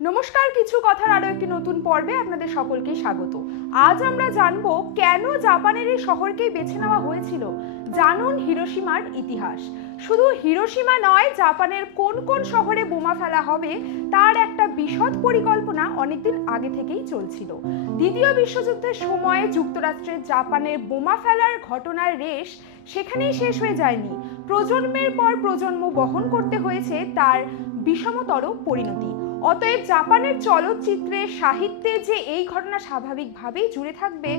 নমস্কার, কিছু কথার আরো একটি নতুন পর্বে আপনাদের সকলকে স্বাগত। আজ আমরা জানবো কেন জাপানের এই শহরকেই বেছে নেওয়া হয়েছিল। জানুন হিরোশিমার ইতিহাস। শুধু হিরোশিমা নয়, জাপানের কোন কোন শহরে বোমা ফেলা হবে তার একটা বিশদ পরিকল্পনা অনেকদিন আগে থেকেই চলছিল। দ্বিতীয় বিশ্বযুদ্ধের সময় যুক্তরাষ্ট্রের জাপানের বোমা ফেলার ঘটনার রেশ সেখানেই শেষ হয়ে যায়নি, প্রজন্মের পর প্রজন্ম বহন করতে হয়েছে তার বিষমতর পরিণতি। অতএব জাপানের চলচ্চিত্রে, সাহিত্যে যে এই ঘটনা স্বাভাবিকভাবেই জুড়ে থাকবে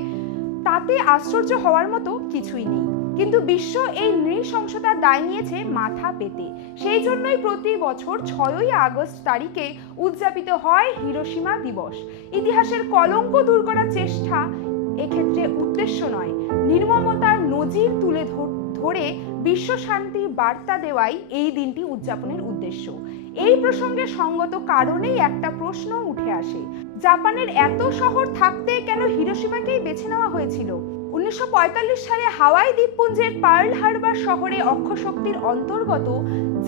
তাতে আশ্চর্য হওয়ার মতো কিছুই নেই। কিন্তু বিশ্ব এই নৃশংসতার দায় নিয়েছে মাথা পেতে। সেই জন্যই প্রতি বছর 6ই আগস্ট তারিখে উদযাপিত হয় হিরোশিমা দিবস। ইতিহাসের কলঙ্ক দূর করার চেষ্টা এক্ষেত্রে উদ্দেশ্য নয়, নির্মমতার নজির তুলে ধরে বিশ্ব শান্তির বার্তা দেওয়াই এই দিনটি উদযাপনের উদ্দেশ্য। এই প্রসঙ্গে সঙ্গত কারণেই একটা প্রশ্ন উঠে আসে, জাপানের এত শহর থাকতে কেন হিরোশিমাকেই বেছে নেওয়া হয়েছিল? 1945 সালে হাওয়াই দ্বীপপুঞ্জের পার্ল হারবার শহরে অক্ষশক্তির অন্তর্গত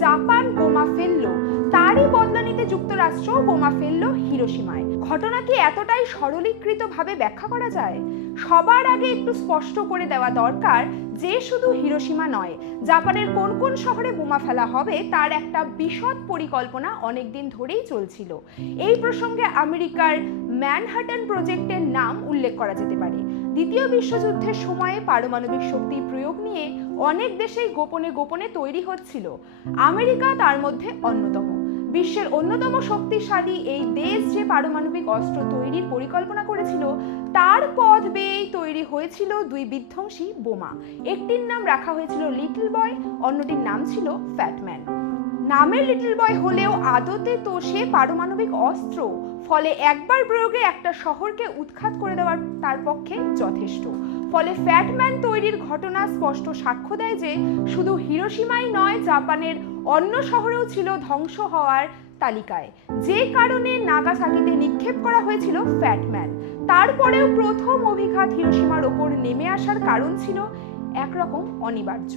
জাপান বোমা ফেললো, তারই বদলা নিতে যুক্তরাষ্ট্র বোমা ফেললো হিরোশিমায়। ঘটনা কি এতটাই সরলীকৃতভাবে ব্যাখ্যা করা যায়? সবার আগে একটু স্পষ্ট করে দেওয়া দরকার যে শুধু হিরোশিমা নয়, জাপানের কোন কোন শহরে বোমা ফেলা হবে তার একটা বিশদ পরিকল্পনা অনেকদিন ধরেই চলছিল। এই প্রসঙ্গে আমেরিকার ম্যানহাটন প্রজেক্টের নাম উল্লেখ করা যেতে পারে। দ্বিতীয় বিশ্বযুদ্ধের সময়ে পারমাণবিক শক্তি প্রয়োগ নিয়ে অনেক দেশেই গোপনে গোপনে তৈরি হচ্ছিল, আমেরিকা তার মধ্যে অন্যতম। বিশ্বের অন্যতম শক্তিশালী এই দেশ যে পারমাণবিক অস্ত্র তৈরির পরিকল্পনা করেছিল, তার পথ বেয়েই তৈরি হয়েছিল দুই বিধ্বংসী বোমা। একটির নাম রাখা হয়েছিল লিটল বয়, অন্যটির নাম ছিল ফ্যাটম্যান। নামের লিটল বয় হলেও আদতে তো সে পারমাণবিক অস্ত্র, ফলে একবার প্রয়োগে একটা শহরকে উৎখাত করে দেওয়ার তার পক্ষে যথেষ্ট। ফলে ফ্যাটম্যান তৈরির ঘটনা স্পষ্ট সাক্ষ্য দেয় যে শুধু হিরোশিমাই নয়, জাপানের অন্য শহরেও ছিল ধ্বংস হওয়ার তালিকায়। যে কারণে নাগাসাকিতে নিক্ষেপ করা হয়েছিল ফ্যাটম্যান, তারপরেও প্রথম অভিঘাত হিরোশিমার ওপর নেমে আসার কারণ ছিল একরকম অনিবার্য।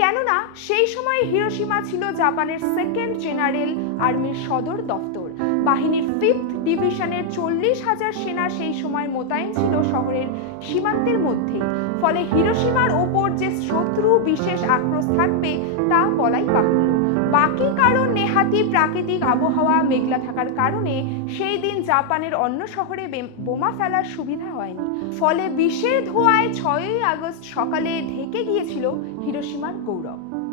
কেননা সেই সময় হিরোশিমা ছিল জাপানের 2nd জেনারেল আর্মির সদর দপ্তর। বাহিনীর 5th ডিভিশনের 40,000 সেনা সেই সময় মোতায়েন ছিল শহরের সীমান্তের মধ্যেই। ফলে হিরোশিমার ওপর যে শত্রু বিশেষ আক্রোশ থাকবে তা বলাই বাহুল্য। বাকি কারণ নেহাতি প্রাকৃতিক আবহাওয়া মেঘলা থাকার কারণে সেই দিন জাপানের অন্য শহরে বোমা ফেলার সুবিধা হয়নি। ফলে বিষের ধোঁয়ায় 6ই আগস্ট সকালে ঢেকে গিয়েছিল হিরোশিমার গৌরব।